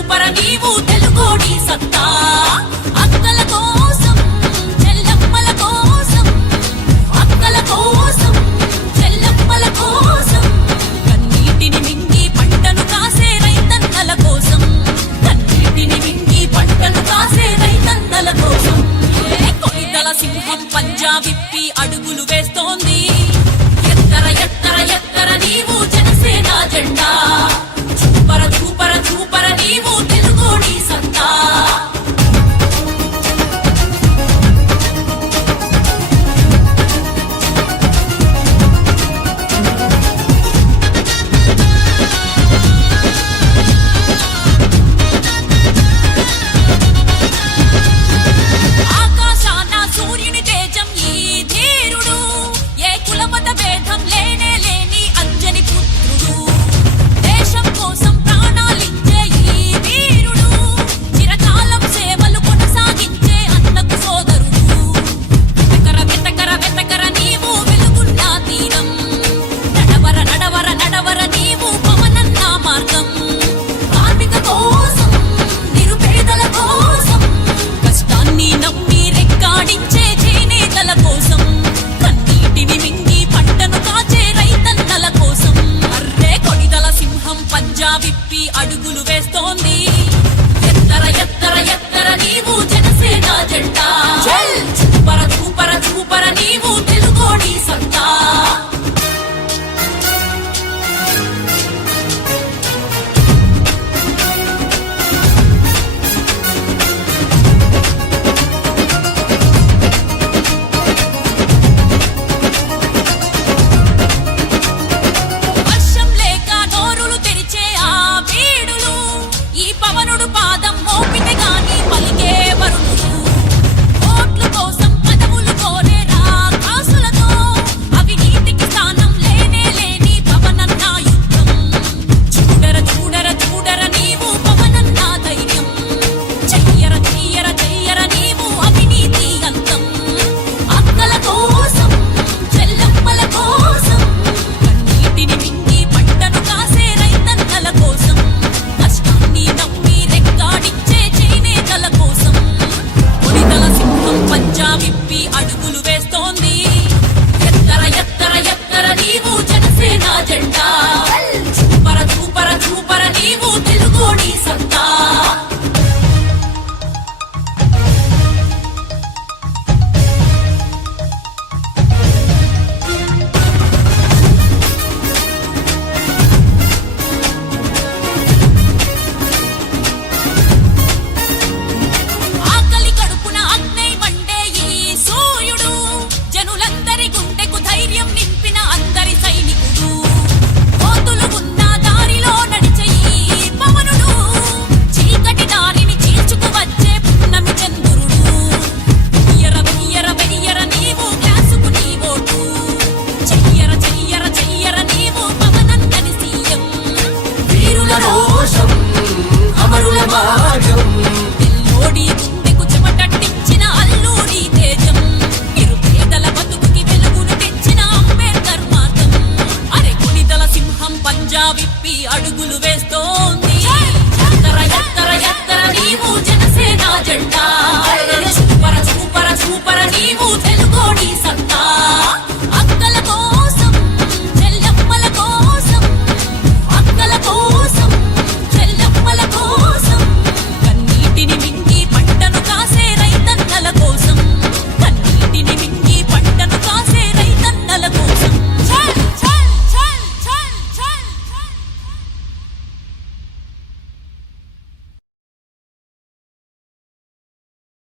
చూపర నీవు తెలుగోడి సత్తా అక్కల కోసం చెల్లమ్మల కోసం అక్కల కోసం చెల్లమ్మల కోసం కన్నీటిని మింగి పంటను కాసే రైతన్నల కోసం కన్నీటిని మింగి పంటను కాసే రైతన్నల కోసం కొనిదల సింహం పంజా విప్పి అడుగులు వేస్తోంది ఎత్తర ఎత్తర ఎత్తర నీవు జనసేన జెండా చూపర చూపర చూపర నీవు తెలుగోడి సత్తా ఆకాశాన సూర్యుని తేజం ఈ ధీరుడు ఏ కులమత భేదం లేనే లేని అంజని పుత్రుడు దేశం కోసం ప్రాణాలిచ్చే ఈ వీరుడు చిరకాలం సేవలు కొనసాగించే అన్నకు సోదరుడు వెతకర వెతకర వెతకర నీవు వెలుగున్న తీరం నడవర నడవర నడవర నీవు పవనన్న మార్గం కార్మిక కోసం నిరుపేదల కోసం కష్టాన్ని నమ్మి రెక్కాడించే చేనేతల కోసం కన్నీటిని మింగి పంటను కాచే రైతన్నల కోసం అర్రే కొడిదల సింహం పంజా విప్పి అడుగులు వేస్తోంది ఎత్తర ఎత్తర ఎత్తర నీవు జనసేన జెండా చూపర చూపర చూపర నీవు తెలుగోడి సత్తా వర్షం లేక నోరులు తెరిచే ఆ వీడులు ఈ పవనుడు పాదం మోపితే గాని పలికే వరుణులు ఓట్ల కోసం పదవులు కోరే రాకాసులతో అవినీతికి స్థానం లేనే లేని పవనన్న యుద్ధం చూడర చూడర చూడర నీవు పవనన్న ధైర్యం చెయ్యర చెయ్యర చెయ్యర నీవు అవినీతి అంతం అక్కల కోసం చెల్లమ్మల కోసం కన్నీటిని మింగి పంటను కాసే రైతన్నల కోసం కష్టాన్ని నమ్మి రెక్కాడించే చేనేతల కోసం కొడిదల సింహం పంజా విప్పి అడుగులు వేస్తోంది ఎత్తర ఎత్తర ఎత్తర నీవు జనసేన జెండా చూపర చూపర చూపర నీవు తెలుగోడి సత్తా ఆకలి కడుపున అగ్నై మండే ఈ సూర్యుడు జనులందరి గుండెకు ధైర్యం నింపిన అందరి సైనికుడు కోతులు ఉన్న దారిలో నడిచే ఈ పవనుడు చీకటి దారిని చీల్చుకు వచ్చే పున్నమి చంద్రుడు వెయ్యర వెయ్యర వెయ్యర నీవు గ్లాసుకు నీ ఓటు చెయ్యర చెయ్యర చెయ్యర నీవు పవనందని సీఎం వీరుల రోషం అమరుల మార్గం తెల్లోడి